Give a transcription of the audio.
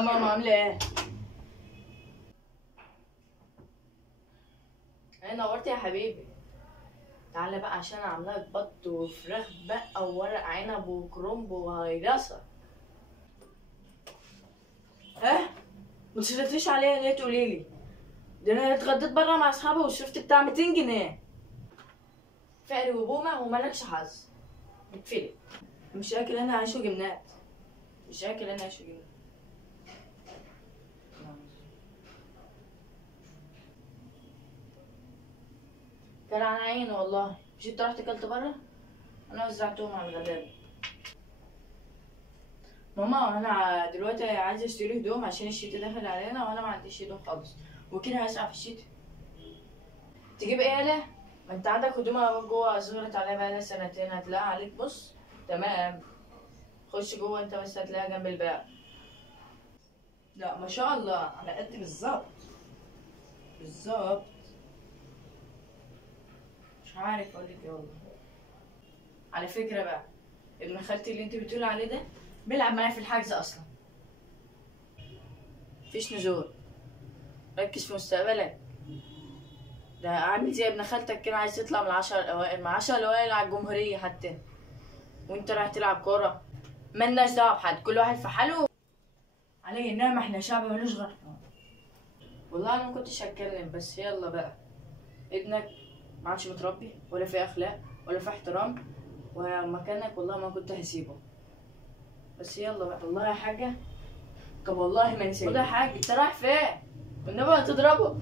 ماما عاملة ايه؟ ايه نورت يا حبيبي. تعالى بقى عشان عامله لك بط وفراخ بقى وورق عنب وكرنب وهيرسه. ها؟ ما تصرفتيش عليا ليه تقوليلي؟ ده انا اتغديت بره مع اصحابي وصرفت بتاع 200 جنيه. فقري وبومه ومالكش حظ. اتفلق. مش اكل انا عيش وجبنات. مش اكل انا عيش وجبنات. كان على عيني والله. مش انت رحت اكلت بره؟ انا وزعتهم على الغلابه. ماما انا دلوقتي عايزه اشتري هدوم عشان الشتاء داخل علينا وانا ما عنديش هدوم خالص وكده هسقع في الشتاء. تجيب ايه يالا؟ ما انت عندك هدوم اهو جوه صغرت عليها بقالها سنتين هتلاقيها عليك. بص تمام. خش جوه انت بس هتلاقيها جنب الباب. لا ما شاء الله على قد بالظبط. بالظبط. مش عارف اقول لك ايه والله. على فكره بقى ابن خالتي اللي انت بتقول عليه ده بيلعب معايا في الحجز اصلا. مفيش نزول. ركز في مستقبلك. ده عامل زي ابن خالتك كده عايز يطلع من 10 الأوائل مع 10 الأوائل على الجمهورية حتى. وانت رايح تلعب كورة. مالناش دعوة بحد كل واحد في حاله. علي انما احنا شعب ملوش غير. والله انا ما كنتش هتكلم بس يلا بقى. ابنك ما عادش متربي ولا في اخلاق ولا في احترام ومكانك والله ما كنت هسيبه. بس يلا بقى. والله يا حاجة. طب والله ما نسيت. والله يا حاج انت رايح فين؟ والنبي هتضربه.